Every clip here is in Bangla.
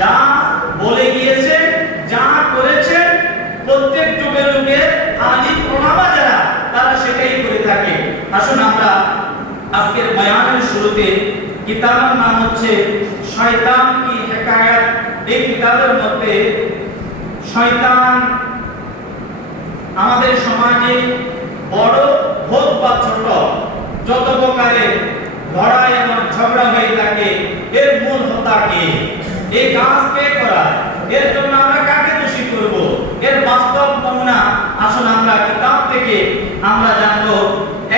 যা বলে গিয়েছে, যা করেছে, প্রত্যেক যুগে যুগে আলিম ওলামা যারা তারা সেটাই করে থাকে। আসুন আমরা আজকের বয়ানের শুরুতে, কিতাবের নাম হচ্ছে শয়তান কি হিকায়াত। এই কিতাবের মধ্যে শয়তান আমাদের সমাজে বড় হোক বা ছোট, যত প্রকারের লড়াই এবং ঝগড়া হয়ে থাকে, এর মূল হোতা কে? এই কাজ কে করায়? এর জন্য আমরা কাকে দোষী করব? এর বাস্তব নমুনা আসুন আমরা কিতাব থেকে আমরা জানবো।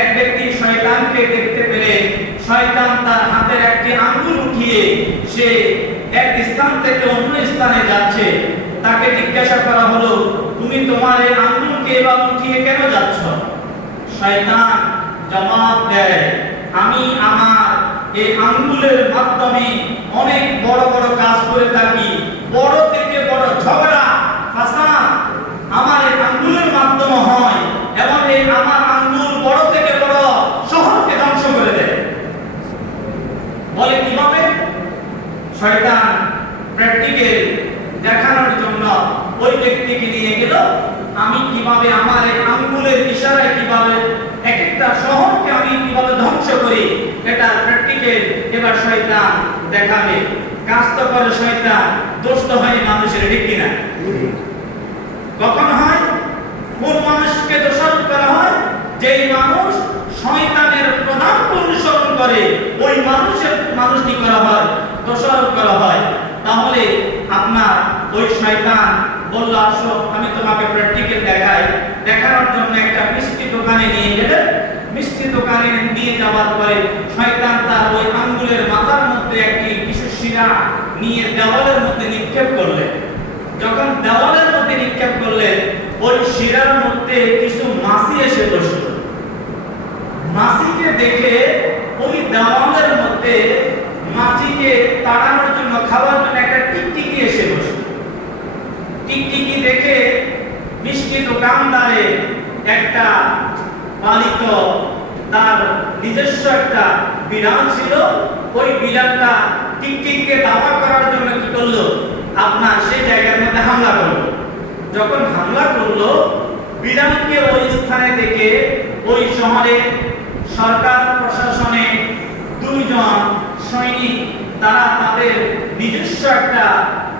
এক ব্যক্তি শয়তানকে দেখতে পেলে শয়তান তার হাতের একটি আঙ্গুল উঠিয়ে সে এক স্থান থেকে অন্য স্থানে যাচ্ছে। তাকে জিজ্ঞাসা করা হলো, তুমি তোমার এই আঙ্গুলকে এভাবে উঠিয়ে কেন যাচ্ছ? শয়তান জবাব দেয়, আমি আমার এই আঙ্গুলের মাধ্যমে অনেক বড় বড় কাজ করে থাকি। বড় থেকে বড় ঝগড়া ফাসাদ আমার এই আঙ্গুলের মাধ্যমে হয়, এবং এই আমার আঙ্গুল বড় থেকে বড় শহরকে ধ্বংস করে দেয়। বলে কিভাবে? শয়তান প্র্যাকটিক্যাল দেখানোর জন্য ওই ব্যক্তিকে নিয়ে গেল, আমি কিভাবে আমার এই আঙ্গুলের ইশারায় কিভাবে এক একটা শহরকে আমি কিভাবে ধ্বংস করি, এটা প্র্যাকটিক্যাল এবার শয়তান দেখাবে। কাজ তো করে শয়তান, দোষ তো হয় মানুষের, ঠিক কিনা? কখন হয়? কোন মানুষকে দোষারোপ করা হয়? যেই মানুষ শয়তানের প্রধান অনুসরণ করে, ওই মানুষটি করা হয়, দোষারোপ করা হয়। তাহলে আপনার ওই শয়তান বলল, আসো আমি তোমাকে প্র্যাকটিক্যাল দেখাই। দেখানোর জন্য একটা মিষ্টি দোকানে নিয়ে গেলে, মিষ্টি দোকানে নিয়ে যাওয়ার পরে শয়তান তার ওই আঙ্গুলের মাথার মধ্যে একটি কিছু শিরা নিয়ে দেওয়ালের মধ্যে নিক্ষেপ করলেন। যখন দেওয়ালের মধ্যে নিক্ষেপ করলেন, ওই শিরার মধ্যে কিছু মাছি এসে বসলো। মাছিকে দেখে ওই দেওয়ালের মধ্যে মাছিকে তাড়ানোর জন্য, খাওয়ার জন্য একটা টিকটিকি এসে বসলো। টিকটিকি দেখে মিষ্টি দোকানদারে একটা পালিত তার নিজস্ব একটা বিড়াল ছিল, ওই বিড়ালটা টিকটিকিকে দাওয়া করার জন্য কি করলো? আপনার সেই জায়গার মধ্যে হামলা করলো। যখন হামলা করলো, বিড়ালকে ওই স্থানে থেকে ওই শহরে সরকার প্রশাসনে দুইজন সৈনিক তারা তাদের নিজস্ব একটা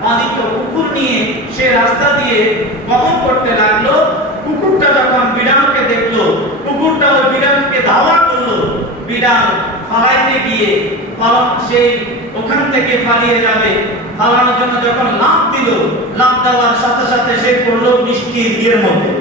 পালিত কুকুর নিয়ে সে রাস্তা দিয়ে গমন করতে লাগলো। কুকুরটা যখন বিড়ালকে দেখলো, কুকুরটা ওই বিড়ালকে ধাওয়া করলো। বিড়াল পালাইতে গিয়ে সেই ওখান থেকে পালিয়ে যাবে, পালানোর জন্য যখন লাফ দিল, লাফ দেওয়ার সাথে সাথে সে পড়লো মিষ্টি ইয়ের মধ্যে।